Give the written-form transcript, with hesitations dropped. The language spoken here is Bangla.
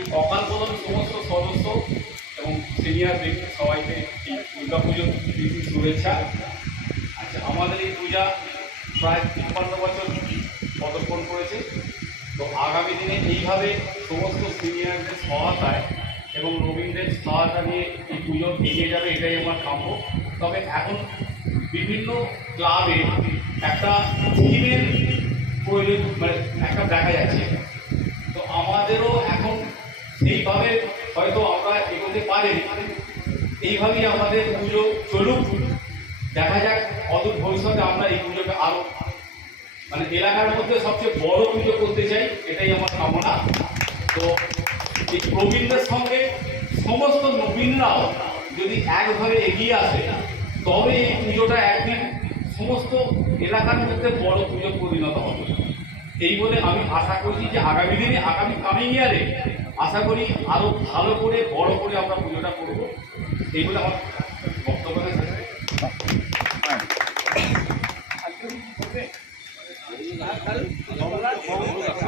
অকাল বোধন সমস্ত সদস্য এবং সিনিয়রদের সবাইকে এই দুর্গা পুজোর শুভেচ্ছা। আচ্ছা, আমাদের এই পূজা প্রায় 53 বছর পদার্পণ করেছে। তো আগামী দিনে এইভাবে সমস্ত সিনিয়রদের সহায়তায় এবং নবীনদের সহায়তা নিয়ে এই পুজো এগিয়ে যাবে, এটাই আমার কাম্য। তবে এখন বিভিন্ন ক্লাবে একটা থিমের প্রয়োজন মানে একটা দেখা যাচ্ছে। তো আমাদেরও এখন সেইভাবে হয়তো আমরা এগোতে পারি, এইভাবেই আমাদের পুজো চলুক। দেখা যাক অদূর ভবিষ্যতে আমরা এই পুজোকে আরো মানে এলাকার মধ্যে সবচেয়ে বড় পুজো করতে চাই, এটাই আমার কামনা। তো এই প্রবীণদের সঙ্গে সমস্ত নবীনরাও যদি একভাবে এগিয়ে আসে তবে এই পুজোটা একদিন সমস্ত এলাকার মধ্যে বড় পুজো পরিণত হবে। এই বলে আমি আশা করছি যে আগামী দিনে আগামী কামিং ইয়ারে আশা করি আরো ভালো করে বড় করে আমরা পুজোটা করব। এই বলে আমার বক্তব্য শেষ।